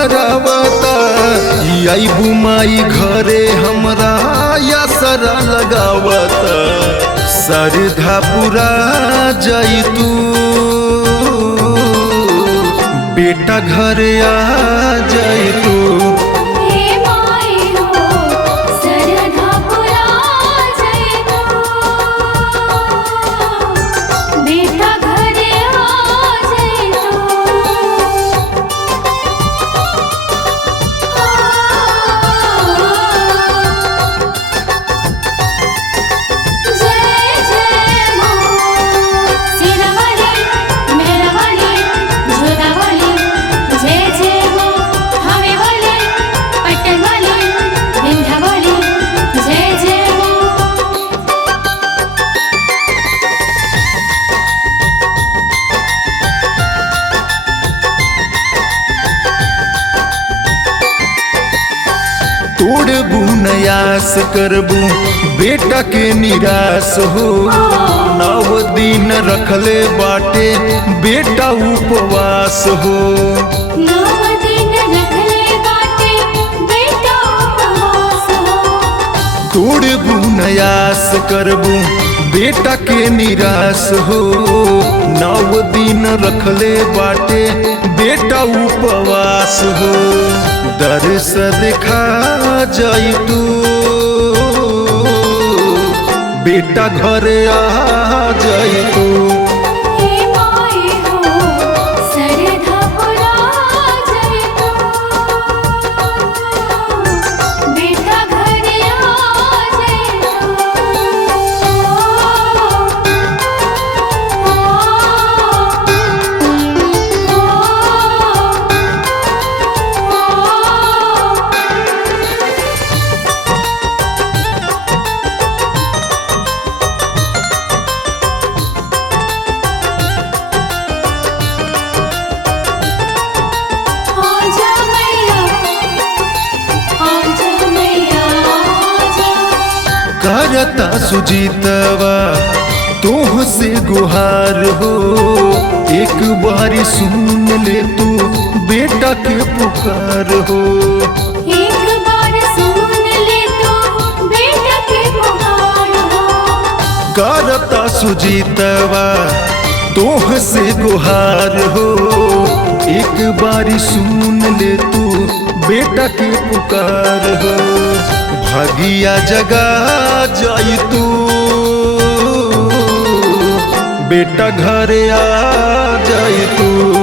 गोहरावता आईबू माई घरे हमरा या सरा लगावता सरधा पुरा जाई तू बेटा घरे आ जाई तू। तोड़बू नयास करबू बेटा के निराश हो 9 दिन रखले बाटे बेटा उपवास हो। 9 दिन रखले बाटे बेटा उपवास हो। तोड़बू नयास करबू बेटा के निराश हो 9 दिन रखले बाटे बेटा उपवास हो। दर्श देखा जाई तू बेटा घरे आ जाई तू। करता सुजीतवा तोह से गुहार हो एक बारी सुन ले तू बेटा के पुकार हो। एक बार सुन ले तू बेटा के पुकार हो। करता सुजीतवा तोह से गुहार हो एक बारी सुन ले तू बेटा के पुकार हो। भगिया जगा जाई तू बेटा घरे आ जाई तू।